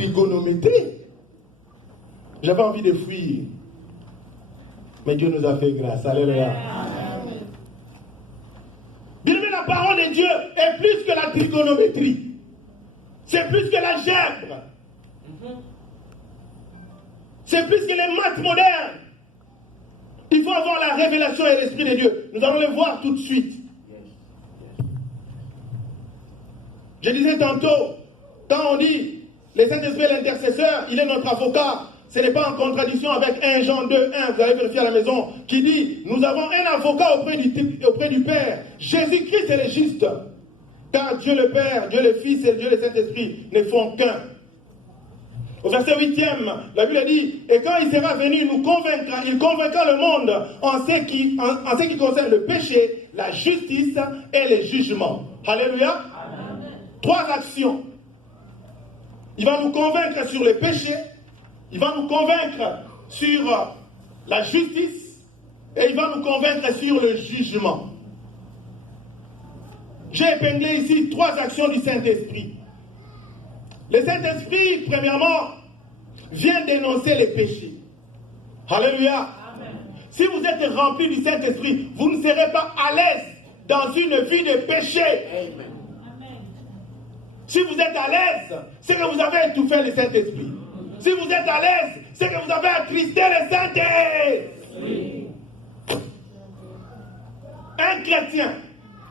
trigonométrie. J'avais envie de fuir. Mais Dieu nous a fait grâce. Alléluia. Bien aimé, la parole de Dieu est plus que la trigonométrie. C'est plus que l'algèbre. C'est plus que les maths modernes. Il faut avoir la révélation et l'Esprit de Dieu. Nous allons le voir tout de suite. Je disais tantôt, quand on dit le Saint-Esprit est l'intercesseur, il est notre avocat. Ce n'est pas en contradiction avec 1 Jean 2, 1, vous allez vérifier à la maison, qui dit, nous avons un avocat auprès du Père. Jésus-Christ est le juste. Car Dieu le Père, Dieu le Fils et Dieu le Saint-Esprit ne font qu'un. Au verset 8e, la Bible dit, et quand il sera venu, il convaincra le monde en ce qui concerne le péché, la justice et le jugement. Alléluia. Amen. 3 actions. Il va nous convaincre sur le péché, il va nous convaincre sur la justice et il va nous convaincre sur le jugement. J'ai épinglé ici 3 actions du Saint-Esprit. Le Saint-Esprit, premièrement, vient dénoncer les péchés. Alléluia. Amen. Si vous êtes rempli du Saint-Esprit, vous ne serez pas à l'aise dans une vie de péché. Amen. Si vous êtes à l'aise, c'est que vous avez étouffé le Saint-Esprit. Si vous êtes à l'aise, c'est que vous avez attristé le Saint-Esprit. Un chrétien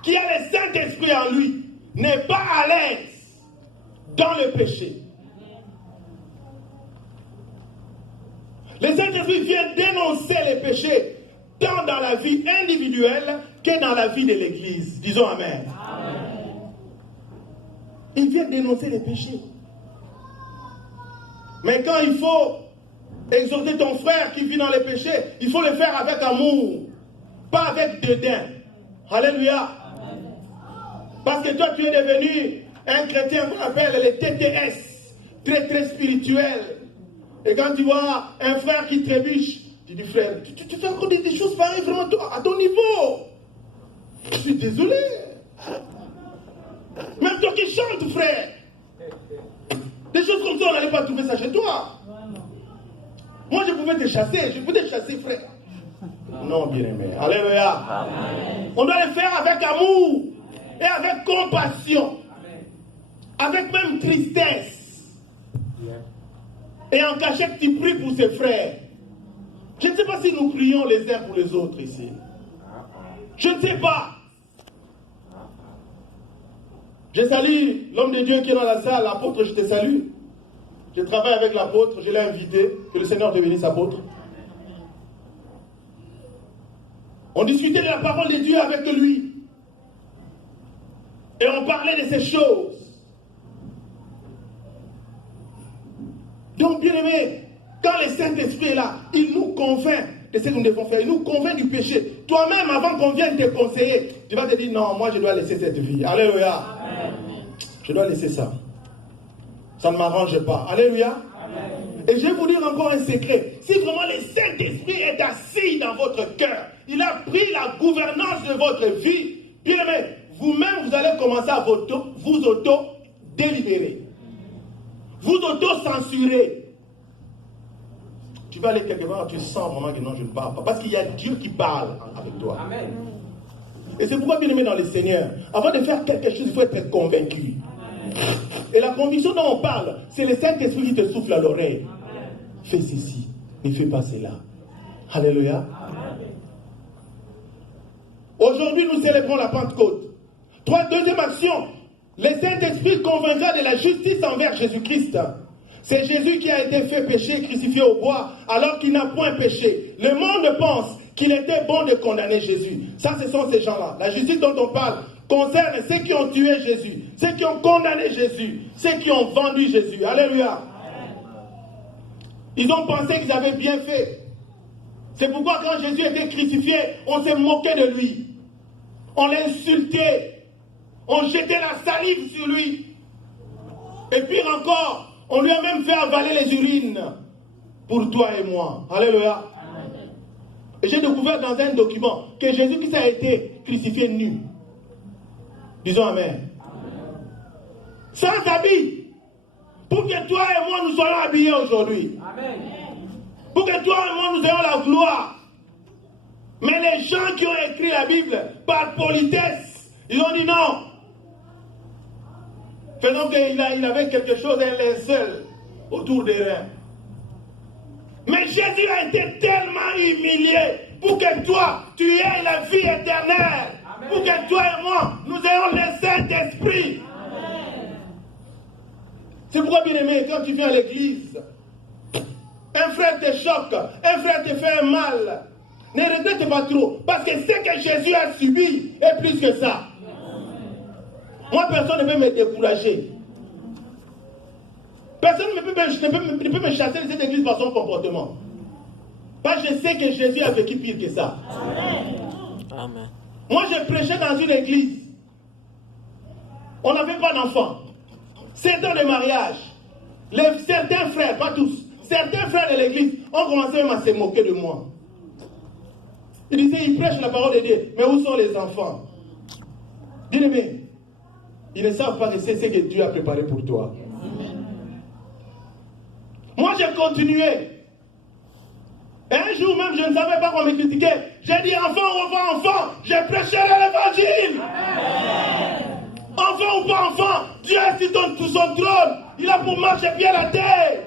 qui a le Saint-Esprit en lui n'est pas à l'aise dans le péché. Le Saint-Esprit vient dénoncer les péchés tant dans la vie individuelle que dans la vie de l'Église. Disons Amen. Amen. Il vient dénoncer les péchés. Mais quand il faut exhorter ton frère qui vit dans les péchés, il faut le faire avec amour, pas avec dédain. Alléluia. Parce que toi, tu es devenu un chrétien qu'on appelle les TTS, très très spirituel. Et quand tu vois un frère qui trébuche, tu dis frère, tu fais encore des choses pareilles vraiment à ton niveau. Je suis désolé. Même toi qui chantes, frère. Des choses comme ça, on n'allait pas trouver ça chez toi. Moi, je pouvais te chasser. Je pouvais te chasser, frère. Non, bien aimé. Alléluia. Amen. On doit le faire avec amour et avec compassion. Avec même tristesse. Et en cachette, tu pries pour ses frères. Je ne sais pas si nous prions les uns pour les autres ici. Je ne sais pas. Je salue l'homme de Dieu qui est dans la salle, l'apôtre, je te salue. Je travaille avec l'apôtre, je l'ai invité, que le Seigneur te bénisse, apôtre. On discutait de la parole de Dieu avec lui. Et on parlait de ces choses. Donc, bien aimé, quand le Saint-Esprit est là, il nous convainc de ce que nous devons faire. Il nous convainc du péché. Toi-même, avant qu'on vienne te conseiller, tu vas te dire, non, moi je dois laisser cette vie. Alléluia. Amen. Je dois laisser ça. Ça ne m'arrange pas. Alléluia. Amen. Et je vais vous dire encore un secret. Si vraiment le Saint-Esprit est assis dans votre cœur, il a pris la gouvernance de votre vie, bien aimé, vous-même, vous allez commencer à vous auto-délibérer. Vous auto-censurer. Tu vas aller quelque part, tu sens vraiment que non, je ne parle pas. Parce qu'il y a Dieu qui parle avec toi. Amen. Et c'est pourquoi, bien aimé dans le Seigneur, avant de faire quelque chose, il faut être convaincu. Amen. Et la conviction dont on parle, c'est le Saint-Esprit qui te souffle à l'oreille. Fais ceci, ne fais pas cela. Alléluia. Amen. Aujourd'hui, nous célébrons la Pentecôte. Deuxième action, le Saint-Esprit convaincra de la justice envers Jésus-Christ. C'est Jésus qui a été fait pécher, crucifié au bois, alors qu'il n'a point péché. Le monde pense qu'il était bon de condamner Jésus. Ça, ce sont ces gens-là. La justice dont on parle concerne ceux qui ont tué Jésus, ceux qui ont condamné Jésus, ceux qui ont vendu Jésus. Alléluia. Ils ont pensé qu'ils avaient bien fait. C'est pourquoi quand Jésus était crucifié, on s'est moqué de lui. On l'insultait. On jetait la salive sur lui. Et pire encore, on lui a même fait avaler les urines pour toi et moi. Alléluia. Et j'ai découvert dans un document que Jésus-Christ a été crucifié nu. Disons Amen. Sans habit. Pour Pour que toi et moi nous soyons habillés aujourd'hui. Amen. Pour que toi et moi nous ayons la gloire. Mais les gens qui ont écrit la Bible par politesse, ils ont dit non. Faisons qu'il avait quelque chose, un linceul autour des reins. Mais Jésus a été tellement humilié pour que toi, tu aies la vie éternelle. Amen. Pour que toi et moi, nous ayons le Saint-Esprit. C'est pourquoi, bien aimé, quand tu viens à l'église, un frère te choque, un frère te fait un mal. Ne regrette pas trop, parce que ce que Jésus a subi est plus que ça. Moi, personne ne peut me décourager. Personne ne peut me chasser de cette église par son comportement. Parce que je sais que Jésus a vécu pire que ça. Amen. Moi, je prêchais dans une église. On n'avait pas d'enfants. 7 ans de mariage. Certains frères, pas tous, certains frères de l'église ont commencé même à se moquer de moi. Ils disaient, ils prêchent la parole de Dieu, mais où sont les enfants? Bien-aimés, ils ne savent pas que c'est ce que Dieu a préparé pour toi. Moi, j'ai continué. Et un jour même, je ne savais pas qu'on me critiquait. J'ai dit, enfant, j'ai prêché l'évangile. Enfant ou pas enfant, Dieu est sur son trône. Il a pour marcher bien la terre.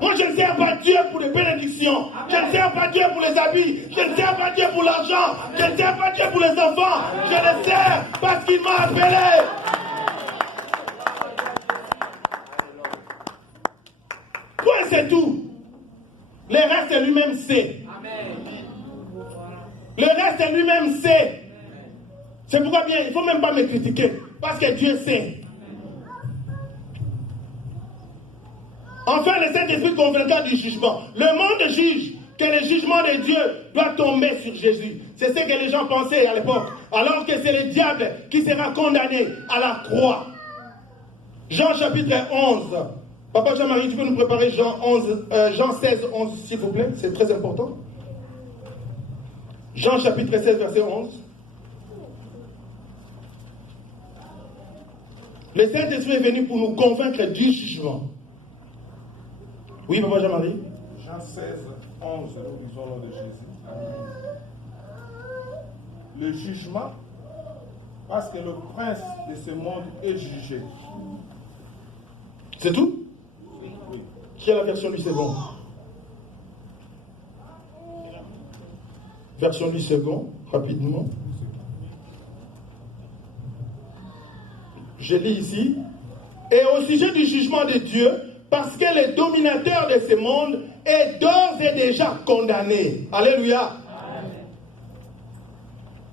Moi, je ne sers pas Dieu pour les bénédictions. Je ne sers pas Dieu pour les habits. Je ne sers pas Dieu pour l'argent. Je ne sers pas Dieu pour les enfants. Je le sers parce qu'il m'a appelé. Point, c'est tout. Le reste, lui-même sait. Le reste, lui-même sait. C'est pourquoi bien, il ne faut même pas me critiquer. Parce que Dieu sait. Enfin, le Saint-Esprit convaincra du jugement. Le monde juge que le jugement de Dieu doit tomber sur Jésus. C'est ce que les gens pensaient à l'époque. Alors que c'est le diable qui sera condamné à la croix. Jean chapitre 11. Papa Jean-Marie, tu peux nous préparer Jean 16, 11, s'il vous plaît. C'est très important. Jean chapitre 16, verset 11. Le Saint-Esprit est venu pour nous convaincre du jugement. Oui, Papa Jean-Marie. Jean 16, 11, nous lisons le nom de Jésus. Le jugement, parce que le prince de ce monde est jugé. C'est tout? Oui. Qui a la version du second? Version du second, rapidement. Je lis ici. Et au sujet du jugement de Dieu, parce que le dominateur de ce monde est d'ores et déjà condamné. Alléluia. Amen.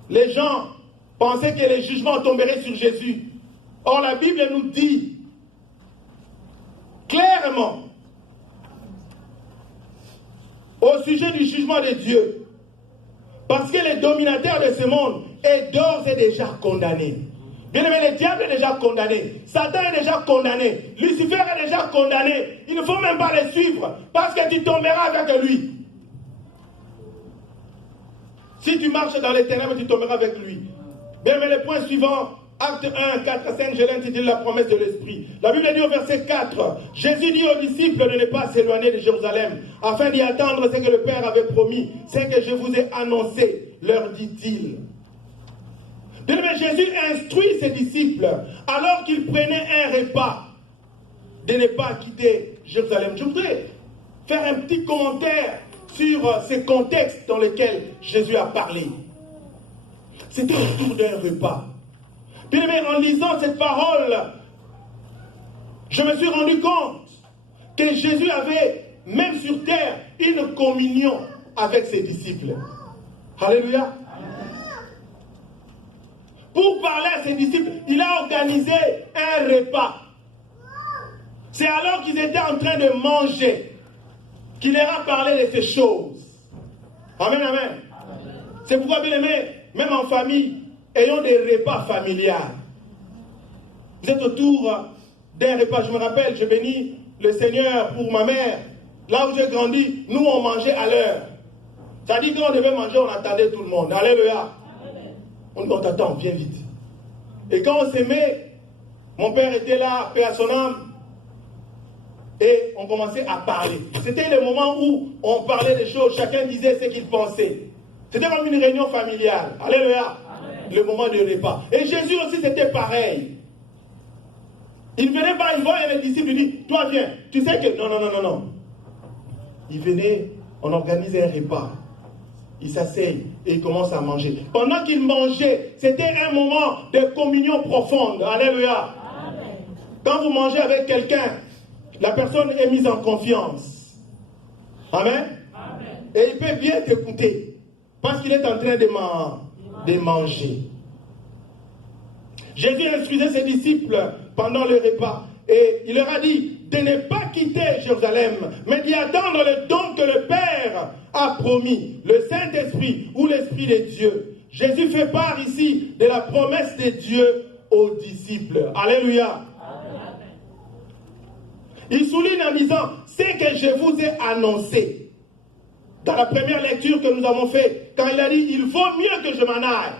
Les gens pensaient que les jugements tomberaient sur Jésus. Or, la Bible nous dit clairement au sujet du jugement de Dieu, parce que le dominateur de ce monde est d'ores et déjà condamné. Bien aimé, le diable est déjà condamné. Satan est déjà condamné. Lucifer est déjà condamné. Il ne faut même pas le suivre parce que tu tomberas avec lui. Si tu marches dans les ténèbres, tu tomberas avec lui. Bien aimé, le point suivant, acte 1, 4, 5, je l'ai intitulé la promesse de l'Esprit. La Bible dit au verset 4, Jésus dit aux disciples de ne pas s'éloigner de Jérusalem, afin d'y attendre ce que le Père avait promis, ce que je vous ai annoncé, leur dit-il. Mais Jésus instruit ses disciples, alors qu'ils prenaient un repas, de ne pas quitter Jérusalem. Je voudrais faire un petit commentaire sur ces contextes dans lesquels Jésus a parlé. C'était autour d'un repas. Bien aimé, en lisant cette parole, je me suis rendu compte que Jésus avait, même sur terre, une communion avec ses disciples. Alléluia. Pour parler à ses disciples, il a organisé un repas. C'est alors qu'ils étaient en train de manger qu'il leur a parlé de ces choses. Amen, amen. C'est pourquoi, bien aimé, même en famille, ayons des repas familiales. Vous êtes autour d'un repas. Je me rappelle, je bénis le Seigneur pour ma mère. Là où j'ai grandi, nous on mangeait à l'heure. Ça dit qu'on devait manger, on attendait tout le monde. Alléluia. On t'attend, viens vite. Et quand on s'aimait, Mon père était là, paix à son âme. Et on commençait à parler. C'était le moment où on parlait des choses, chacun disait ce qu'il pensait. C'était comme une réunion familiale. Alléluia. Amen. Le moment de repas. Et Jésus aussi, c'était pareil. Il ne venait pas, il voyait les disciples, il dit, toi viens. Tu sais que... Non. Il venait, on organise un repas. Il s'asseye et il commence à manger. Pendant qu'il mangeait, c'était un moment de communion profonde. Alléluia. Amen. Quand vous mangez avec quelqu'un, la personne est mise en confiance. Amen. Amen. Et il peut bien t'écouter. Parce qu'il est en train de manger. Jésus instruisait ses disciples pendant le repas. Et il leur a dit de ne pas quitter Jérusalem, mais d'y attendre le don que le Père a promis, le Saint-Esprit ou l'Esprit de Dieu. Jésus fait part ici de la promesse de Dieu aux disciples. Alléluia. Il souligne en disant, c'est que je vous ai annoncé. Dans la première lecture que nous avons faite, quand il a dit, il vaut mieux que je m'en aille,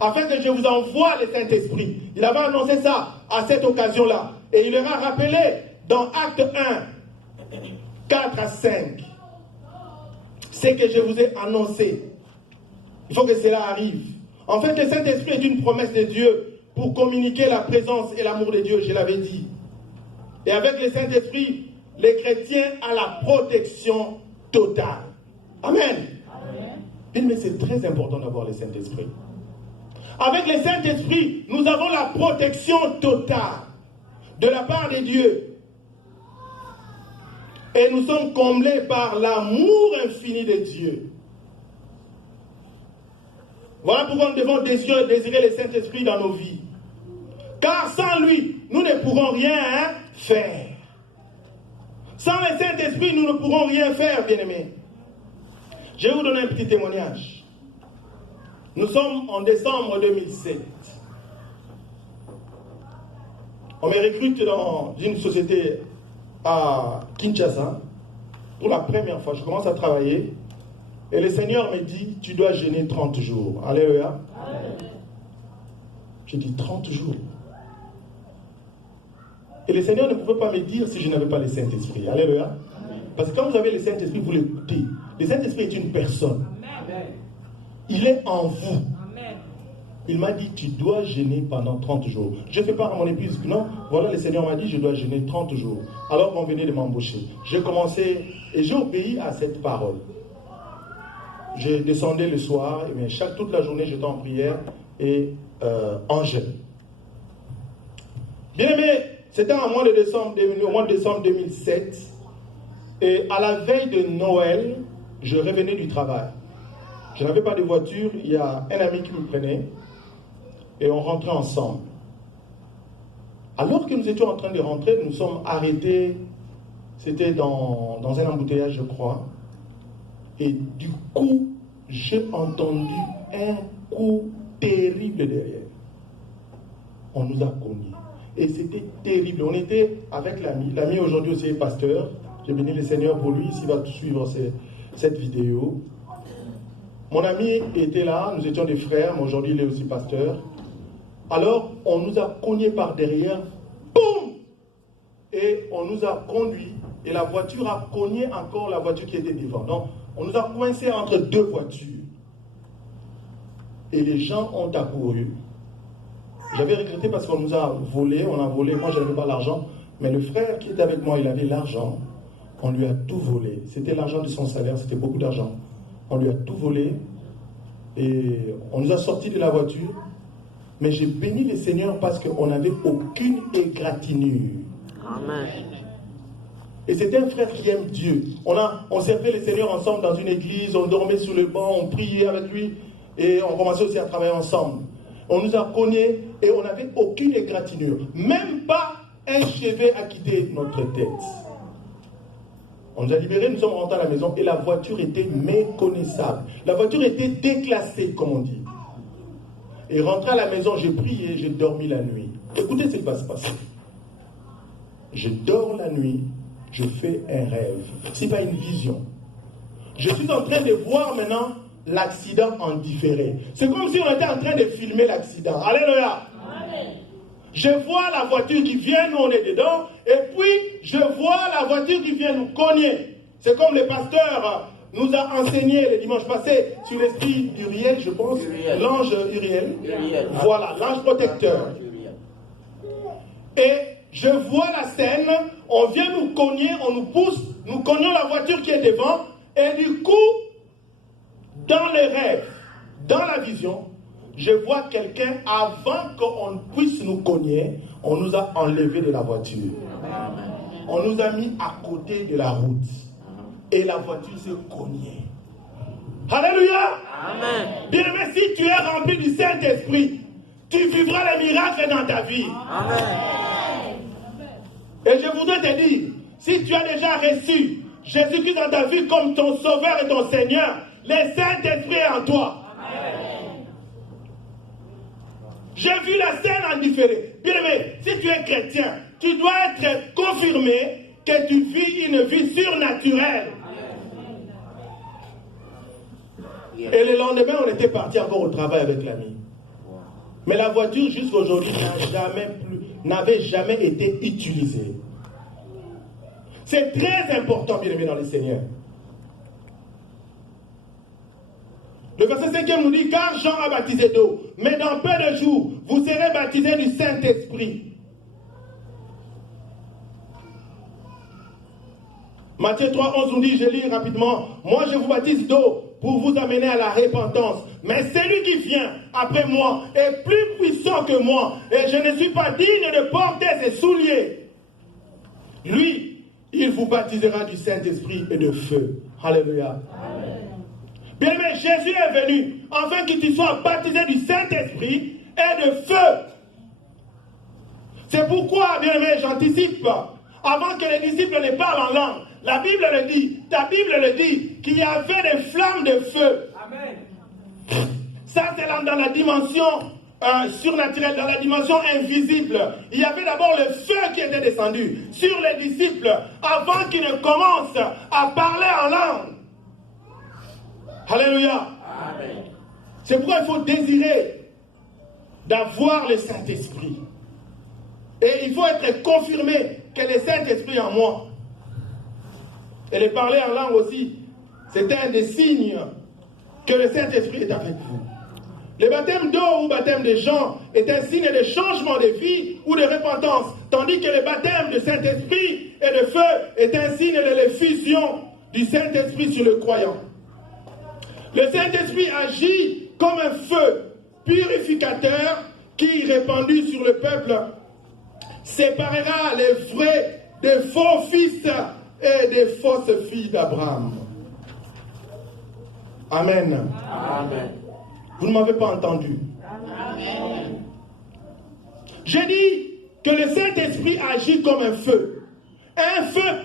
afin que je vous envoie le Saint-Esprit. Il avait annoncé ça à cette occasion-là. Et il leur a rappelé dans Acte 1, 4 à 5. C'est que je vous ai annoncé. Il faut que cela arrive. En fait, le Saint-Esprit est une promesse de Dieu pour communiquer la présence et l'amour de Dieu, je l'avais dit. Et avec le Saint-Esprit, les chrétiens ont la protection totale. Amen. Amen. Mais c'est très important d'avoir le Saint-Esprit. Avec le Saint-Esprit, nous avons la protection totale de la part de Dieu. Et nous sommes comblés par l'amour infini de Dieu. Voilà pourquoi nous devons désirer le Saint-Esprit dans nos vies. Car sans lui, nous ne pourrons rien faire. Sans le Saint-Esprit, nous ne pourrons rien faire, bien-aimés. Je vais vous donner un petit témoignage. Nous sommes en décembre 2007. On me recrute dans une société à Kinshasa pour la première fois. Je commence à travailler et le Seigneur me dit, tu dois jeûner 30 jours. Alléluia. J'ai dit 30 jours. Et le Seigneur ne pouvait pas me dire si je n'avais pas le Saint-Esprit. Alléluia. Parce que quand vous avez le Saint-Esprit, vous l'écoutez. Le Saint-Esprit est une personne. Il est en vous. Il m'a dit, tu dois jeûner pendant 30 jours. Je fais part à mon épouse, non, voilà, le Seigneur m'a dit, je dois jeûner 30 jours. Alors qu'on venait de m'embaucher. J'ai commencé et j'ai obéi à cette parole. Je descendais le soir, et toute la journée, j'étais en prière et en jeûne. Bien aimé, c'était au mois de décembre 2007. Et à la veille de Noël, je revenais du travail. Je n'avais pas de voiture, il y a un ami qui me prenait et on rentrait ensemble. Alors que nous étions en train de rentrer, nous sommes arrêtés, c'était dans un embouteillage, je crois. Et du coup, j'ai entendu un coup terrible derrière. On nous a connus. Et c'était terrible. On était avec l'ami. L'ami aujourd'hui aussi est pasteur. J'ai béni le Seigneur pour lui, s'il va suivre cette vidéo. Mon ami était là, nous étions des frères, mais aujourd'hui il est aussi pasteur. Alors, on nous a cognés par derrière, boum! Et on nous a conduits, et la voiture a cogné encore la voiture qui était devant. Donc, on nous a coincés entre deux voitures. Et les gens ont accouru. J'avais regretté parce qu'on nous a volé, moi je n'avais pas l'argent, mais le frère qui était avec moi, il avait l'argent. On lui a tout volé. C'était l'argent de son salaire, c'était beaucoup d'argent. On lui a tout volé et on nous a sortis de la voiture. Mais j'ai béni le Seigneur parce qu'on n'avait aucune égratignure. Amen. Et c'était un frère qui aime Dieu. On servait le Seigneur ensemble dans une église, on dormait sous le banc, on priait avec lui et on commençait aussi à travailler ensemble. On nous a cognés et on n'avait aucune égratignure. Même pas un chevet à quitter notre tête. On nous a libérés, nous sommes rentrés à la maison et la voiture était méconnaissable. La voiture était déclassée, comme on dit. Et rentré à la maison, j'ai prié, j'ai dormi la nuit. Écoutez ce qui va se passer. Je dors la nuit, je fais un rêve. Ce n'est pas une vision. Je suis en train de voir maintenant l'accident en différé. C'est comme si on était en train de filmer l'accident. Alléluia. Amen. Je vois la voiture qui vient, nous on est dedans, et puis je vois la voiture qui vient nous cogner. C'est comme le pasteur nous a enseigné le dimanche passé sur l'esprit Uriel, je pense, l'ange Uriel. Voilà, l'ange protecteur. Et je vois la scène, on vient nous cogner, on nous pousse, nous cognons la voiture qui est devant, et du coup, dans les rêves, dans la vision, je vois quelqu'un, avant qu'on puisse nous cogner, on nous a enlevé de la voiture. On nous a mis à côté de la route. Et la voiture s'est cognée. Alléluia. Amen. Bien-aimé, si tu es rempli du Saint-Esprit, tu vivras les miracles dans ta vie. Amen. Et je voudrais te dire, si tu as déjà reçu Jésus-Christ dans ta vie comme ton Sauveur et ton Seigneur, le Saint-Esprit est en toi. Amen. J'ai vu la scène en différé. Bien-aimé, si tu es chrétien, tu dois être confirmé que tu vis une vie surnaturelle. Et le lendemain, on était parti encore au travail avec l'ami. Mais la voiture, jusqu'à aujourd'hui, n'avait jamais été utilisée. C'est très important, bien aimé dans le Seigneur. Le verset 5 nous dit, car Jean a baptisé d'eau, mais dans peu de jours, vous serez baptisés du Saint-Esprit. Matthieu 3, 11 nous dit, je lis rapidement, moi je vous baptise d'eau pour vous amener à la repentance. Mais celui qui vient après moi est plus puissant que moi, et je ne suis pas digne de porter ses souliers. Lui, il vous baptisera du Saint-Esprit et de feu. Alléluia. Bien-aimé, Jésus est venu afin que tu sois baptisé du Saint-Esprit et de feu. C'est pourquoi, bien-aimé, j'anticipe, avant que les disciples ne parlent en langue, la Bible le dit, ta Bible le dit, qu'il y avait des flammes de feu. Amen. Ça, c'est dans la dimension surnaturelle, dans la dimension invisible. Il y avait d'abord le feu qui était descendu sur les disciples avant qu'ils ne commencent à parler en langue. Alléluia. Amen. C'est pourquoi il faut désirer d'avoir le Saint-Esprit. Et il faut être confirmé que le Saint-Esprit est en moi. Et le parler en langue aussi, c'est un des signes que le Saint-Esprit est avec vous. Le baptême d'eau ou baptême de Jean est un signe de changement de vie ou de repentance, tandis que le baptême de Saint-Esprit et de feu est un signe de l'effusion du Saint-Esprit sur le croyant. Le Saint-Esprit agit comme un feu purificateur qui, répandu sur le peuple, séparera les vrais des faux fils et des fausses filles d'Abraham. Amen. Amen. Vous ne m'avez pas entendu. Amen. J'ai dit que le Saint-Esprit agit comme un feu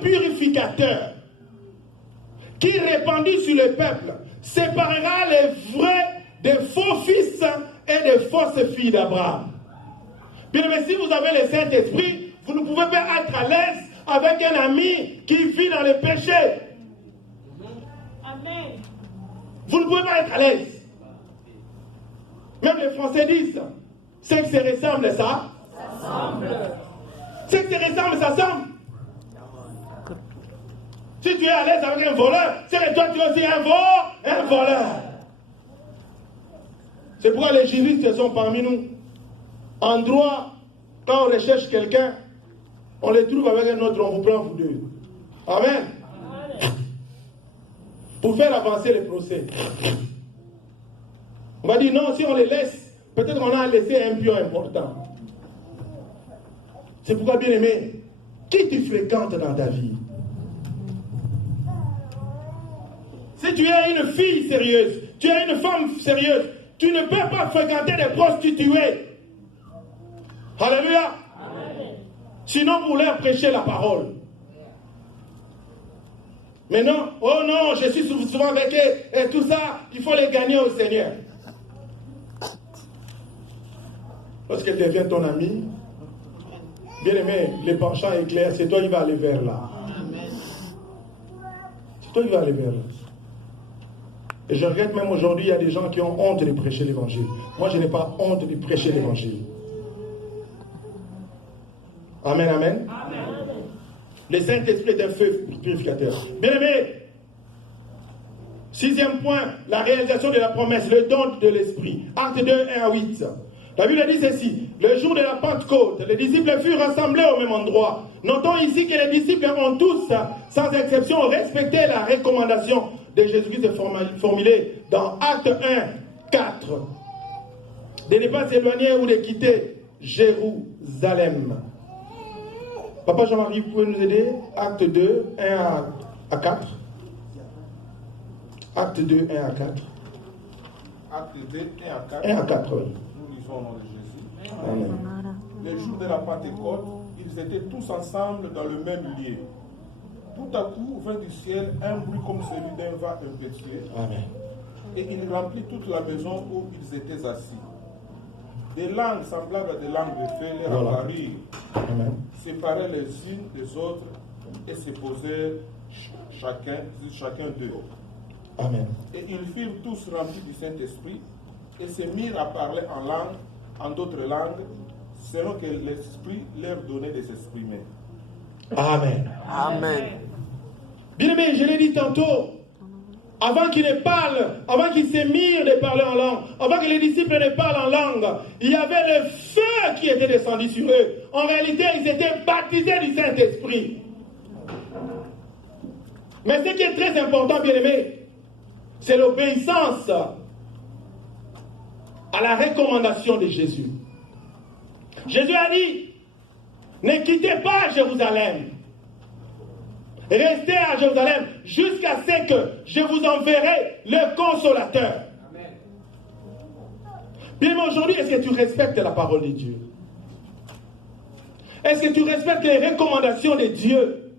purificateur qui, répandu sur le peuple, séparera les vrais des faux fils et des fausses filles d'Abraham. Bien, mais si vous avez le Saint-Esprit, vous ne pouvez pas être à l'aise avec un ami qui vit dans le péché. Amen. Vous ne pouvez pas être à l'aise. Même les Français disent, c'est que se ressemble, ça semble. C'est que se ressemble, ça semble. Si tu es à l'aise avec un voleur, c'est que toi tu es aussi un voleur. C'est pourquoi les juristes sont parmi nous. En droit, quand on recherche quelqu'un, on les trouve avec un autre, on vous prend vous deux. Amen. Pour faire avancer le procès. On va dire non, si on les laisse, peut-être qu'on a laissé un pion important. C'est pourquoi, bien aimé, qui tu fréquentes dans ta vie? Si tu es une fille sérieuse, tu es une femme sérieuse, tu ne peux pas fréquenter des prostituées. Alléluia. Amen. Sinon, vous leur prêchez la parole. Mais non, oh non, je suis souvent avec eux, et tout ça, il faut les gagner au Seigneur. Lorsqu'elle devient ton ami, bien aimé, le penchant est clair, c'est toi qui vas aller vers là. C'est toi qui vas aller vers là. Et je regrette même aujourd'hui, il y a des gens qui ont honte de prêcher l'évangile. Moi, je n'ai pas honte de prêcher l'évangile. Amen, amen. Le Saint-Esprit est un feu purificateur. Bien aimé, 6e point, la réalisation de la promesse, le don de l'Esprit. Acte 2, 1 à 8. La Bible dit ceci: le jour de la Pentecôte, les disciples furent rassemblés au même endroit. Notons ici que les disciples ont tous, sans exception, respecté la recommandation de Jésus-Christ formulée dans Acte 1, 4. De ne pas s'éloigner ou de quitter Jérusalem. Papa Jean-Marie, vous pouvez nous aider? Acte 2, 1 à 4. Acte 2, 1 à 4. Acte 2, 1 à 4. 1 à 4, oui. Nous lisons au nom de Jésus. Amen. Le jour de la Pentecôte, ils étaient tous ensemble dans le même lieu. Tout à coup, vint du ciel un bruit comme celui d'un vent impétueux. Amen. Et il remplit toute la maison où ils étaient assis. Des langues semblables à des langues de feu leur Voilà. apparurent, Amen. séparées les unes des autres et se posèrent chacun d'eux. Amen. Et ils furent tous remplis du Saint-Esprit et se mirent à parler en langue, en d'autres langues, selon que l'Esprit leur donnait de s'exprimer. Amen. Amen. Bien aimé, je l'ai dit tantôt, avant qu'ils ne parlent, avant qu'ils se mirent de parler en langue, avant que les disciples ne parlent en langue, il y avait le feu qui était descendu sur eux. En réalité, ils étaient baptisés du Saint-Esprit. Mais ce qui est très important, bien aimé, c'est l'obéissance à la recommandation de Jésus. Jésus a dit: ne quittez pas Jérusalem. Restez à Jérusalem jusqu'à ce que je vous enverrai le Consolateur. Amen. Bien, mais aujourd'hui, est-ce que tu respectes la parole de Dieu? Est-ce que tu respectes les recommandations de Dieu?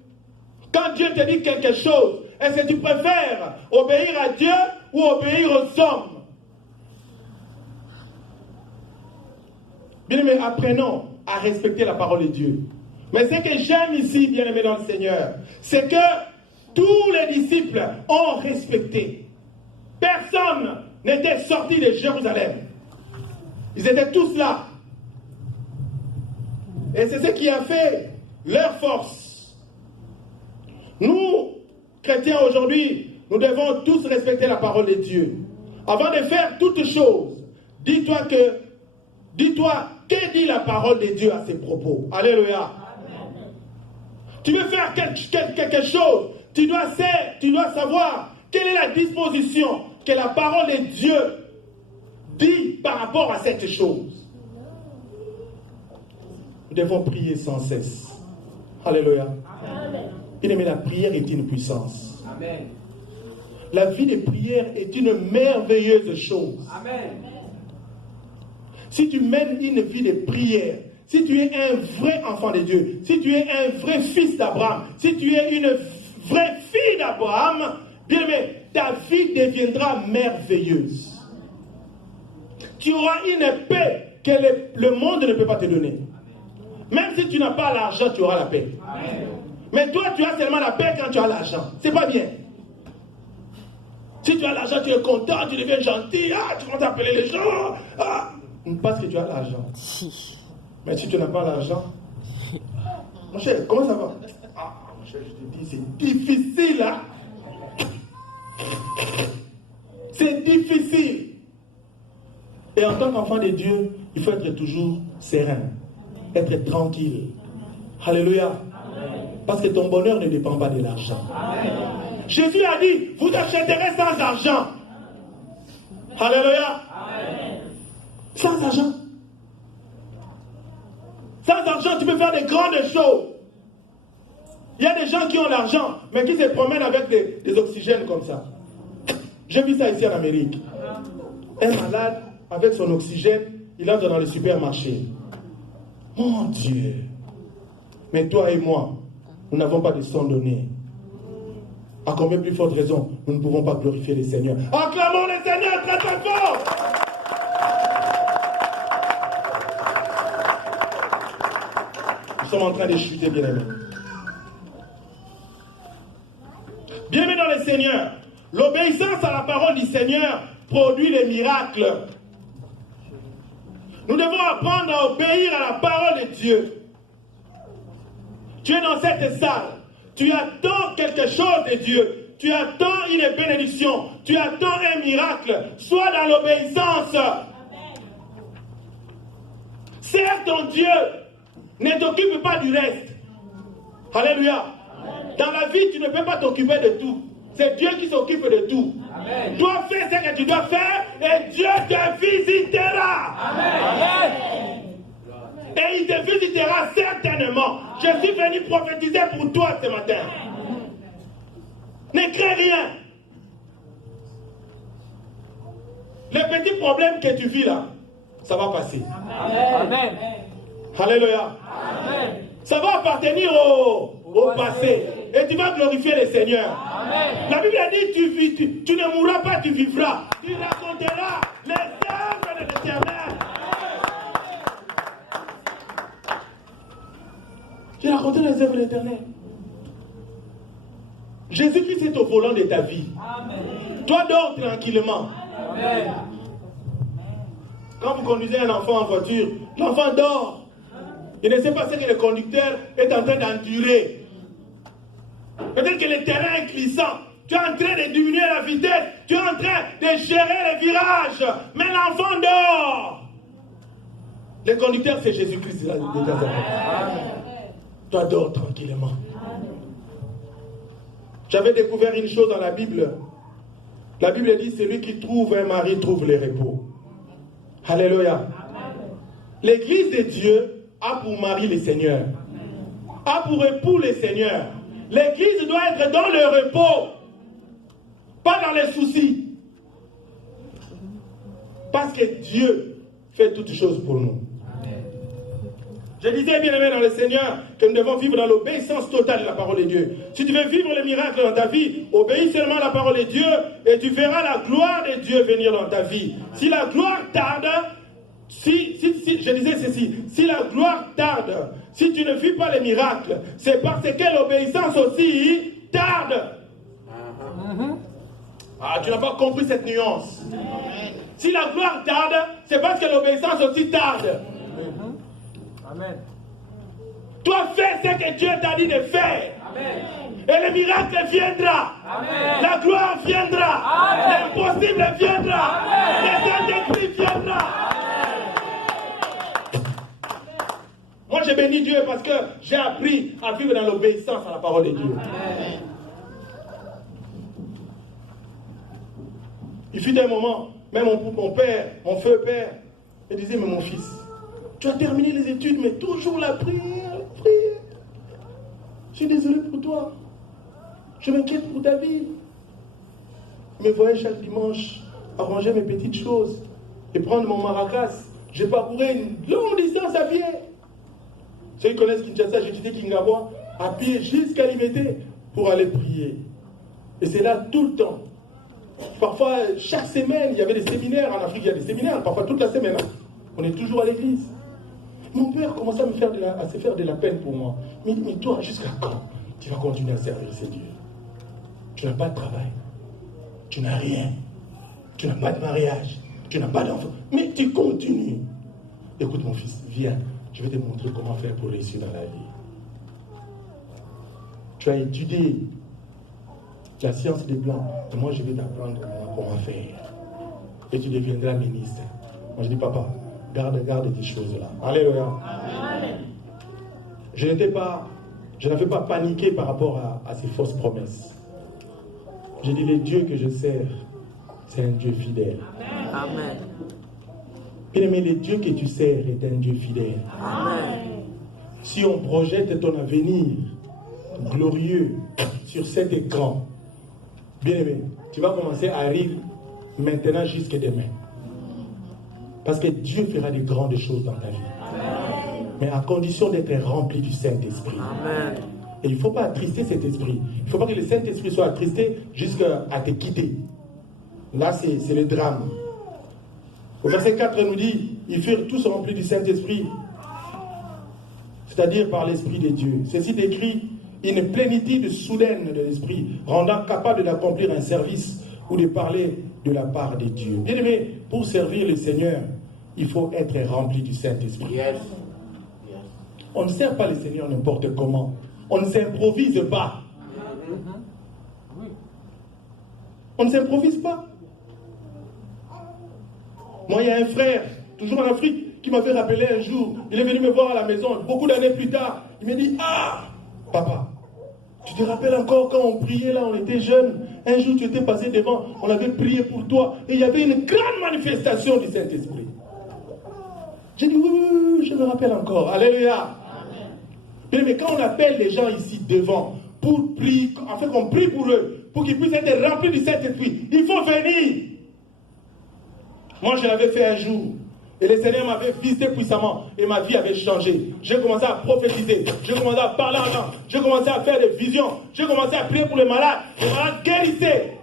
Quand Dieu te dit quelque chose, est-ce que tu préfères obéir à Dieu ou obéir aux hommes? Bien, mais apprenons à respecter la parole de Dieu. Mais ce que j'aime ici, bien aimé dans le Seigneur, c'est que tous les disciples ont respecté. Personne n'était sorti de Jérusalem. Ils étaient tous là. Et c'est ce qui a fait leur force. Nous, chrétiens aujourd'hui, nous devons tous respecter la parole de Dieu. Avant de faire toutes choses, dis-toi, que dit la parole de Dieu à ses propos? Alléluia. Tu veux faire quelque chose, tu dois savoir quelle est la disposition que la parole de Dieu dit par rapport à cette chose. Nous devons prier sans cesse. Alléluia. Bien aimé, la prière est une puissance. Amen. La vie de prière est une merveilleuse chose. Amen. Si tu mènes une vie de prière, si tu es un vrai enfant de Dieu, si tu es un vrai fils d'Abraham, si tu es une vraie fille d'Abraham, bien aimé, ta vie deviendra merveilleuse. Tu auras une paix que le monde ne peut pas te donner. Même si tu n'as pas l'argent, tu auras la paix. Amen. Mais toi, tu as seulement la paix quand tu as l'argent. C'est pas bien. Si tu as l'argent, tu es content, tu deviens gentil, tu vas t'appeler les gens, parce que tu as l'argent. Mais si tu n'as pas l'argent, mon cher, comment ça va? Mon cher, je te dis, c'est difficile, hein? C'est difficile. Et en tant qu'enfant de Dieu, il faut être toujours serein, être tranquille. Alléluia. Parce que ton bonheur ne dépend pas de l'argent. Jésus a dit, vous achèterez sans argent. Alléluia. Sans argent. Sans argent, tu peux faire des grandes choses. Il y a des gens qui ont l'argent, mais qui se promènent avec des oxygènes comme ça. J'ai vu ça ici en Amérique. Un malade, avec son oxygène, il entre dans le supermarché. Mon Dieu. Mais toi et moi, nous n'avons pas de sang donné. À combien plus forte raison, nous ne pouvons pas glorifier le Seigneur. Acclamons le Seigneur très très fort. Nous sommes en train de chuter, bien aimés. Bien-aimés dans le Seigneur, l'obéissance à la parole du Seigneur produit les miracles. Nous devons apprendre à obéir à la parole de Dieu. Tu es dans cette salle. Tu attends quelque chose de Dieu. Tu attends une bénédiction. Tu attends un miracle. Sois dans l'obéissance. Sers ton Dieu. Ne t'occupe pas du reste. Alléluia. Dans la vie, tu ne peux pas t'occuper de tout. C'est Dieu qui s'occupe de tout. Amen. Toi, fais ce que tu dois faire et Dieu te visitera. Amen. Et il te visitera certainement. Je suis venu prophétiser pour toi ce matin. Ne crains rien. Les petits problèmes que tu vis là, ça va passer. Amen. Alléluia. Amen. Ça va appartenir au passé. Et tu vas glorifier le Seigneur. Amen. La Bible a dit, tu ne mourras pas, tu vivras. Tu raconteras les œuvres de l'Éternel. Tu raconteras les œuvres de l'Éternel. Jésus-Christ est au volant de ta vie. Amen. Toi, dors tranquillement. Amen. Quand vous conduisez un enfant en voiture, l'enfant dort. Il ne sait pas ce que le conducteur est en train d'endurer. Peut-être que le terrain est glissant. Tu es en train de diminuer la vitesse. Tu es en train de gérer les virages. Mais l'enfant dort. Le conducteur, c'est Jésus-Christ. Toi, dors tranquillement. J'avais découvert une chose dans la Bible. La Bible dit, celui qui trouve un mari trouve le repos. Alléluia. L'église de Dieu a pour mari le Seigneur. A pour époux le Seigneur. L'église doit être dans le repos. Pas dans les soucis. Parce que Dieu fait toutes choses pour nous. Je disais, bien aimé dans le Seigneur, que nous devons vivre dans l'obéissance totale de la parole de Dieu. Si tu veux vivre les miracles dans ta vie, obéis seulement à la parole de Dieu et tu verras la gloire de Dieu venir dans ta vie. Si la gloire tarde, je disais ceci, si la gloire tarde, si tu ne vis pas les miracles, c'est parce que l'obéissance aussi tarde. Ah, tu n'as pas compris cette nuance. Si la gloire tarde, c'est parce que l'obéissance aussi tarde. Amen. Toi, fais ce que Dieu t'a dit de faire. Amen. Et le miracle viendra. Amen. La gloire viendra. L'impossible viendra. Amen. Le Saint-Esprit viendra. Amen. Moi, j'ai béni Dieu parce que j'ai appris à vivre dans l'obéissance à la parole de Dieu. Amen. Il fut un moment, même mon père, mon feu père, il disait, mais mon fils, tu as terminé les études, mais toujours la prière, la prière. Je suis désolé pour toi. Je m'inquiète pour ta vie. Je me voyais chaque dimanche arranger mes petites choses et prendre mon maracas. J'ai parcouru une longue distance à pied. Ceux qui connaissent Kinshasa, j'ai quitté Kingawa à pied jusqu'à Limete pour aller prier. Et c'est là tout le temps. Parfois, chaque semaine, il y avait des séminaires. En Afrique, il y a des séminaires, parfois toute la semaine. Hein. On est toujours à l'église. Mon père commençait à se faire de la peine pour moi. Mais toi, jusqu'à quand tu vas continuer à servir ce Dieu? Tu n'as pas de travail. Tu n'as rien. Tu n'as pas de mariage. Tu n'as pas d'enfant. Mais tu continues. Écoute mon fils, viens. Je vais te montrer comment faire pour réussir dans la vie. Tu as étudié la science des Blancs. Et moi, je vais t'apprendre comment faire. Et tu deviendras ministre. Moi, je dis, papa, garde ces choses-là. Alléluia. Amen. Je n'avais pas paniqué par rapport à ces fausses promesses. J'ai dit, le Dieu que je sers, c'est un Dieu fidèle. Amen. Bien aimé, le Dieu que tu sers est un Dieu fidèle. Amen. Si on projette ton avenir glorieux sur cet écran, bien aimé, tu vas commencer à rire maintenant jusqu'à demain. Parce que Dieu fera de grandes choses dans ta vie. Amen. Mais à condition d'être rempli du Saint-Esprit. Amen. Et il ne faut pas attrister cet esprit. Il ne faut pas que le Saint-Esprit soit attristé jusqu'à te quitter. Là, c'est le drame. Au verset 4, il nous dit, ils furent tous remplis du Saint-Esprit, c'est-à-dire par l'Esprit de Dieu. Ceci décrit une plénitude soudaine de l'Esprit, rendant capable d'accomplir un service ou de parler de la part de Dieu. Bien aimé, pour servir le Seigneur, il faut être rempli du Saint-Esprit. Yes. On ne sert pas le Seigneur n'importe comment. On ne s'improvise pas. On ne s'improvise pas. Moi, il y a un frère, toujours en Afrique, qui m'avait rappelé un jour. Il est venu me voir à la maison, beaucoup d'années plus tard. Il m'a dit, ah, papa, tu te rappelles encore quand on priait là, on était jeunes. Un jour, tu étais passé devant, on avait prié pour toi. Et il y avait une grande manifestation du Saint-Esprit. J'ai dit, oui, je me rappelle encore. Alléluia. Mais quand on appelle les gens ici devant, pour prier, en fait, qu'on prie pour eux, pour qu'ils puissent être remplis du Saint-Esprit, il faut venir. Moi, je l'avais fait un jour. Et le Seigneur m'avait visité puissamment. Et ma vie avait changé. J'ai commencé à prophétiser. J'ai commencé à parler en langue. J'ai commencé à faire des visions. J'ai commencé à prier pour les malades. Les malades guérissaient.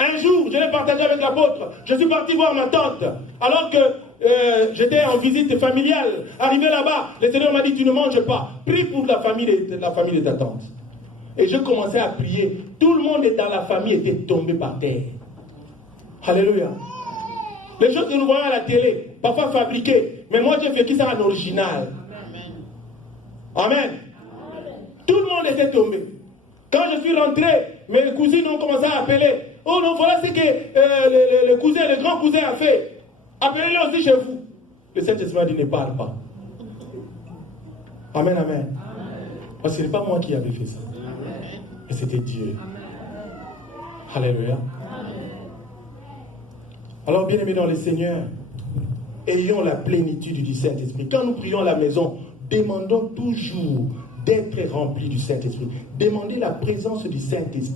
Un jour, je l'ai partagé avec l'apôtre. Je suis parti voir ma tante. Alors que j'étais en visite familiale. Arrivé là-bas, le Seigneur m'a dit, tu ne manges pas. Prie pour la famille de ta tante. Et je commençais à prier. Tout le monde dans la famille était tombé par terre. Alléluia. Les choses que nous voyons à la télé, parfois fabriquées, mais moi j'ai vécu ça en original. Amen. Tout le monde était tombé. Quand je suis rentré, mes cousines ont commencé à appeler. Oh non, voilà ce que le grand cousin a fait. Appelez-le aussi chez vous. Le Saint-Esprit a dit, ne parle pas. Amen, amen. Parce que ce n'est pas moi qui avais fait ça. Mais c'était Dieu. Alléluia. Alors, bien-aimés dans le Seigneur, ayons la plénitude du Saint-Esprit. Quand nous prions à la maison, demandons toujours d'être remplis du Saint-Esprit. Demandez la présence du Saint-Esprit.